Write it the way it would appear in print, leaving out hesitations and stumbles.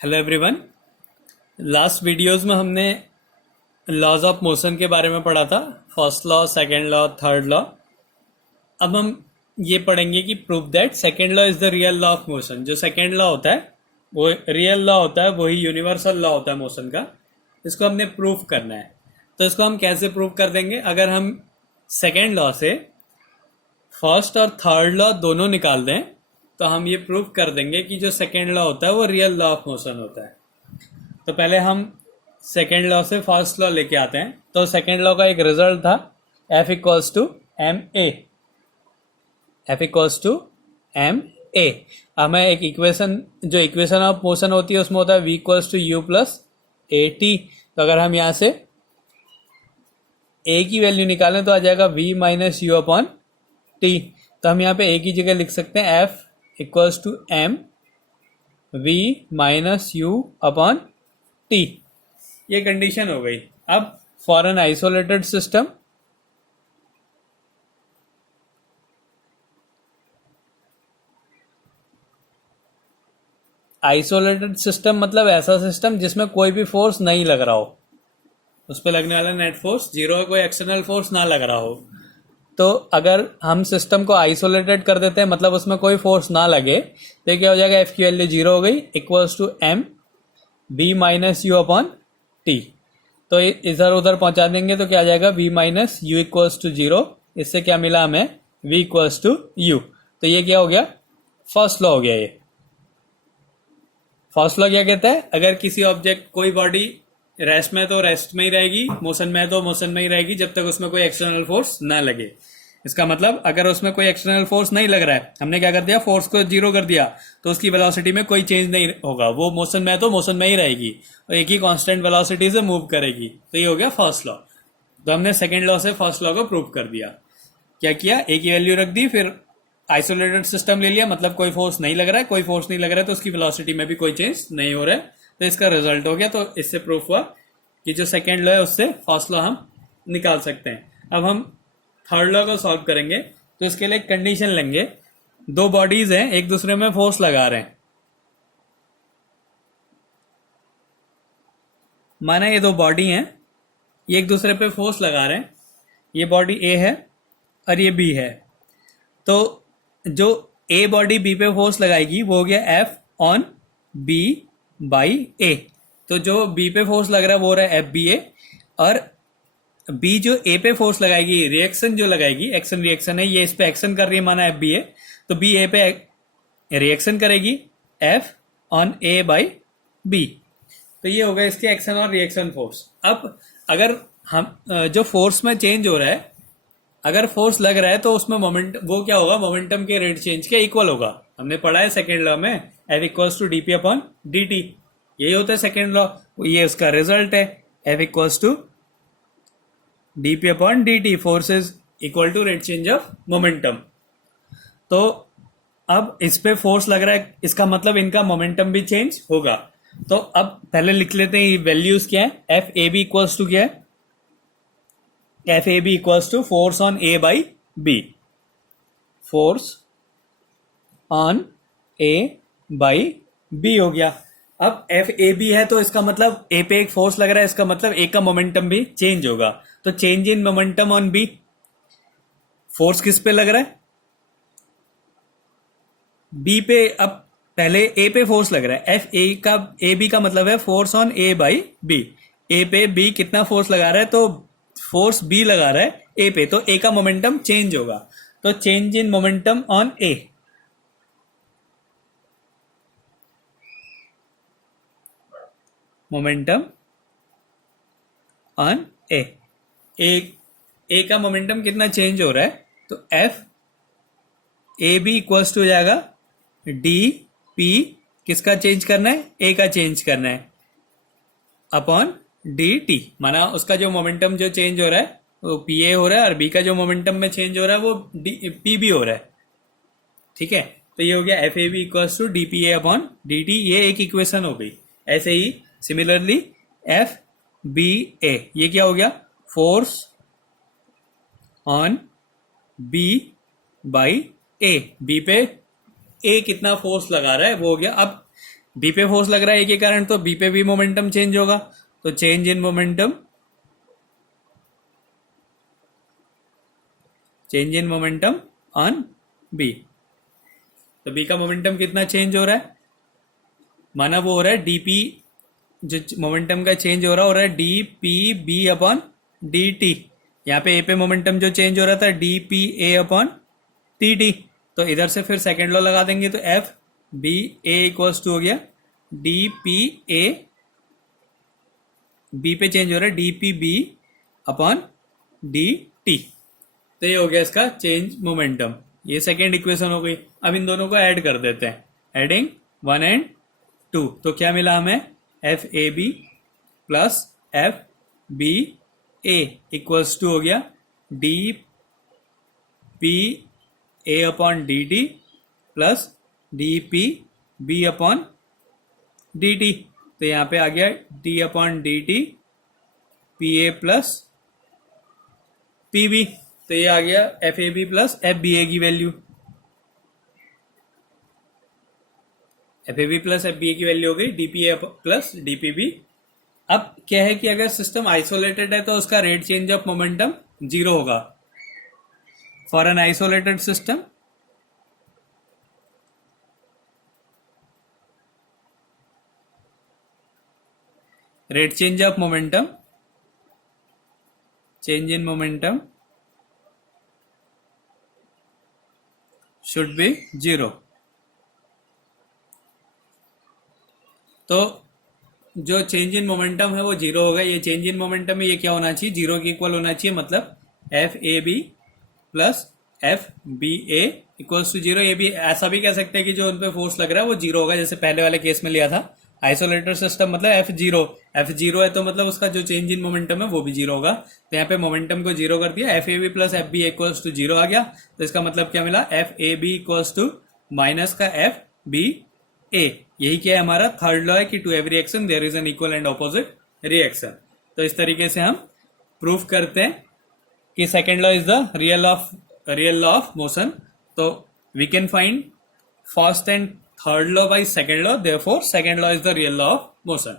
Hello everyone. Last videos में हमने laws of motion के बारे में पढ़ा था। First law, second law, third law. अब हम ये पढ़ेंगे कि prove that second law is the real law of motion. जो सेकंड लॉ होता है वो रियल लॉ होता है, वही यूनिवर्सल लॉ होता है मोशन का। इसको हमने प्रूव करना है। तो इसको हम कैसे प्रूव कर देंगे? अगर हम सेकेंड लॉ से फर्स्ट और थर्ड लॉ दोनों निकाल दें तो हम ये प्रूव कर देंगे कि जो सेकेंड लॉ होता है वो रियल लॉ ऑफ मोशन होता है। तो पहले हम सेकेंड लॉ से फर्स्ट लॉ लेके आते हैं। तो सेकेंड लॉ का एक रिजल्ट था F equals to M A. F equals to M A. हमें एक इक्वेशन, जो इक्वेशन ऑफ मोशन होती है उसमें होता है V equals to U plus A T. तो अगर हम यहाँ से A की वैल्यू निकालें तो आ जाएगा V minus U upon T. तो हम यहाँ पे A की जगह लिख सकते हैं F equals to M V minus U upon T. ये कंडीशन हो गई। अब for an isolated system, isolated system मतलब ऐसा सिस्टम जिसमें कोई भी फोर्स नहीं लग रहा हो, उस पर लगने वाला नेट फोर्स जीरो है, कोई एक्सटर्नल फोर्स ना लग रहा हो। तो अगर हम सिस्टम को आइसोलेटेड कर देते हैं, मतलब उसमें कोई फोर्स ना लगे, तो क्या हो जाएगा? F की वैल्यू जीरो हो गई, equals to M V minus U upon T. तो इधर उधर पहुंचा देंगे तो क्या आ जाएगा? V minus U equals to zero. इससे क्या मिला हमें? V equals to U. तो ये क्या हो गया? फर्स्ट लॉ हो गया। ये फर्स्ट लॉ क्या कहता है? अगर किसी ऑब्जेक्ट, कोई बॉडी रेस्ट में तो रेस्ट में ही रहेगी, मोशन में तो मोशन में ही रहेगी, जब तक उसमें कोई एक्सटर्नल फोर्स ना लगे। इसका मतलब अगर उसमें कोई एक्सटर्नल फोर्स नहीं लग रहा है, हमने क्या कर दिया? फोर्स को जीरो कर दिया, तो उसकी वेलोसिटी में कोई चेंज नहीं होगा। वो मोशन में तो मोशन में ही रहेगी और एक ही कांस्टेंट वेलोसिटी से मूव करेगी। तो ये हो गया फर्स्ट लॉ। तो हमने सेकेंड लॉ से फर्स्ट लॉ को प्रूव कर दिया। क्या किया? ए की वैल्यू रख दी, फिर आइसोलेटेड सिस्टम ले लिया, मतलब कोई फोर्स नहीं लग रहा है। कोई फोर्स नहीं लग रहा है तो उसकी वेलोसिटी में भी कोई चेंज नहीं हो रहा है। तो इसका रिजल्ट हो गया। तो इससे प्रूफ हुआ कि जो सेकेंड लॉ है उससे फर्स्ट लॉ हम निकाल सकते हैं। अब हम थर्ड लॉ को सॉल्व करेंगे। तो इसके लिए एक कंडीशन लेंगे। दो बॉडीज हैं, एक दूसरे में फोर्स लगा रहे हैं। माना ये दो बॉडी हैं, ये एक दूसरे पे फोर्स लगा रहे हैं। ये बॉडी ए है और ये बी है। तो जो ए बॉडी बी पे फोर्स लगाएगी वो हो गया एफ ऑन बी बाई ए। तो जो बी पे फोर्स लग रहा है वो हो रहा है एफ बी ए, और बी जो ए पे फोर्स लगाएगी, रिएक्शन जो लगाएगी, एक्शन रिएक्शन है, ये इस पे एक्शन कर रही है, माना एफ बी ए, तो बी ए पे रिएक्शन करेगी F on A by B. तो ये होगा इसके एक्शन और रिएक्शन फोर्स। अब अगर हम जो फोर्स में चेंज हो रहा है, अगर फोर्स लग रहा है तो उसमें मोमेंट, वो क्या होगा? मोमेंटम के रेट चेंज के इक्वल होगा। हमने पढ़ा है सेकेंड लॉ में, F equals to DP upon D T. यही होता है सेकेंड लॉ, ये उसका रिजल्ट है। F equals to DP upon D T, force is equal to rate change of momentum. तो अब इस पे फोर्स लग रहा है, इसका मतलब इनका मोमेंटम भी चेंज होगा। तो अब पहले लिख लेते हैं वैल्यूज क्या है। F A B equals to क्या है? F A B equals to force on A by B. Force on A by B हो गया। अब एफ ए बी है तो इसका मतलब ए पे एक फोर्स लग रहा है, इसका मतलब ए का मोमेंटम भी चेंज होगा। तो change in momentum on B, force किस पे लग रहा है? बी पे। अब पहले ए पे फोर्स लग रहा है, एफ ए का, ए बी का मतलब है force on A by B. A पे बी कितना फोर्स लगा रहा है? तो फोर्स बी लगा रहा है ए पे, तो ए का मोमेंटम चेंज होगा। तो change in momentum on A, momentum on A, A का मोमेंटम कितना चेंज हो रहा है? तो F A B equals to हो जाएगा डी पी, किसका चेंज करना है? ए का चेंज करना है, अपॉन डी टी। माना उसका जो मोमेंटम जो चेंज हो रहा है वो पी ए हो रहा है, और बी का जो मोमेंटम में चेंज हो रहा है वो पी बी हो रहा है। ठीक है, तो ये हो गया F A B equals to D P A upon D T. ये एक इक्वेशन हो गई। ऐसे ही सिमिलरली एफ बी ए, ये क्या हो गया? Force on B by A. B पे ए कितना फोर्स लगा रहा है वो हो गया। अब बी पे फोर्स लग रहा है ए के कारण, तो बी पे भी मोमेंटम चेंज होगा, तो change in momentum, change in momentum on B. तो बी का मोमेंटम कितना चेंज हो रहा है, माना वो हो रहा है डीपी, जो मोमेंटम का चेंज हो रहा है D P B upon D T. यहाँ पे ए पे मोमेंटम जो चेंज हो रहा था D P A upon T T, तो इधर से फिर सेकेंड लॉ लगा देंगे, तो F B A equals to हो गया डी पी ए, बी पे चेंज हो रहा है D P B upon D T. तो ये हो गया इसका चेंज मोमेंटम। ये सेकेंड इक्वेशन हो गई। अब इन दोनों को ऐड कर देते हैं, एडिंग 1 and 2, तो क्या मिला हमें, F A B plus F B A equals to हो गया D P A upon D T plus D P B upon D T. तो यहाँ पे आ गया D upon D T P A plus P B. तो ये आ गया F A B plus F B A की value, F A B plus F B A की वैल्यू हो गई D P A plus D P B. अब क्या है कि अगर सिस्टम आइसोलेटेड है तो उसका रेट चेंज ऑफ मोमेंटम 0 होगा। For an isolated system rate change of momentum, change in momentum should be 0। तो जो चेंज इन मोमेंटम है वो 0 होगा। ये चेंज इन मोमेंटम में ये क्या होना चाहिए, 0 के इक्वल होना चाहिए, मतलब F A B plus F B A equals to 0। ये भी ऐसा भी कह सकते हैं कि जो उन पे फोर्स लग रहा है वो 0 होगा, जैसे पहले वाले केस में लिया था। आइसोलेटेड सिस्टम मतलब F0 है, तो मतलब उसका जो चेंज इन मोमेंटम है वो भी 0 होगा। तो यहाँ पे मोमेंटम को 0 कर दिया, F A B plus F B equals to 0 आ गया। तो इसका मतलब क्या मिला, F A B equals to minus का एफ बी ए। यही क्या है हमारा थर्ड लॉ है कि to every action there is an equal and opposite reaction. तो इस तरीके से हम प्रूफ करते हैं कि second law is the real law of motion. तो we can find first and third law by second law, therefore second law is the real law of motion.